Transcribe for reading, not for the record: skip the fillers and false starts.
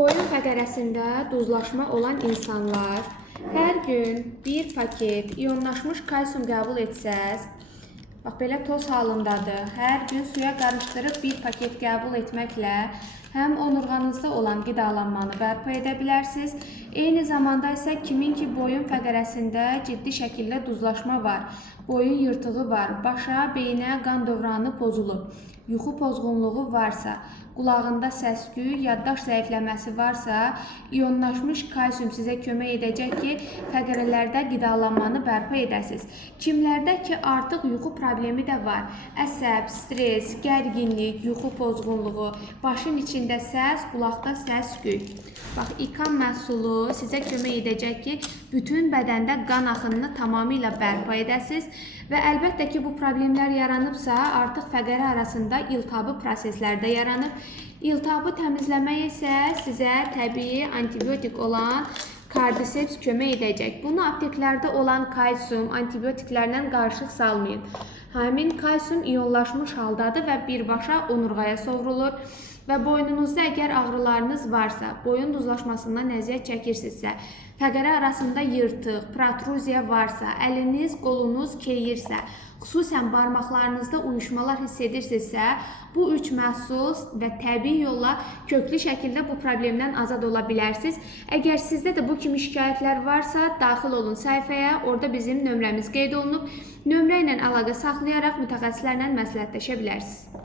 Boyun fəqərəsində duzlaşma olan insanlar hər gün bir paket iyonlaşmış kalsium qəbul etsəz, bax belə toz halındadır, hər gün suya qarışdırıb bir paket qəbul etməklə həm onurğanızda olan qidalanmanı bərpa edə bilərsiniz, eyni zamanda isə kimin ki boyun fəqərəsində ciddi şəkildə duzlaşma var, boyun yırtığı var, başa, beyinə qan dövranı pozulub, yuxu pozğunluğu varsa, qulağında səs-küy, yaddaş zəifləməsi varsa, iyonlaşmış kalsium sizə kömək edəcək ki, fəqərələrdə qidalanmanı bərpa edəsiniz. Kimlərdə ki, artıq yuxu problemi də var, əsəb, stres, gərginlik, yuxu pozğunluğu, başın içində səs, qulaqda səs-küy. Bax, İKAM məhsulu sizə kömək edəcək ki, bütün bədəndə qan axınını tamamilə bərpa edəsiniz və əlbəttə ki, bu problemlər yaranıbsa, artıq fəqərə arasında iltihabı proseslərdə yaranıb. İltihabı təmizləmək isə sizə təbii antibiotik olan Cardiceps kömək edəcək. Bunu apteklərdə olan kalsium antibiotiklərlə qarışıq salmayın. Həmin kalsium iyonlaşmış haldadır və birbaşa onurğaya sovrulur. Və boynunuzda əgər ağrılarınız varsa, boyun duzlaşmasından əziyyət çəkirsinizsə, fəqərə arasında yırtıq, protruziya varsa, əliniz, qolunuz keyirsə, xüsusən barmaqlarınızda uyuşmalar hiss edirsinizsə, bu üç məhsul və təbii yolla köklü şəkildə bu problemdən azad ola bilərsiniz. Əgər sizdə də bu kimi şikayətlər varsa, daxil olun səhifəyə, orada bizim nömrəmiz qeyd olunub. Nömrə ilə əlaqə saxlayaraq mütəxəssislərlə məsləhətləşə bilərsiniz.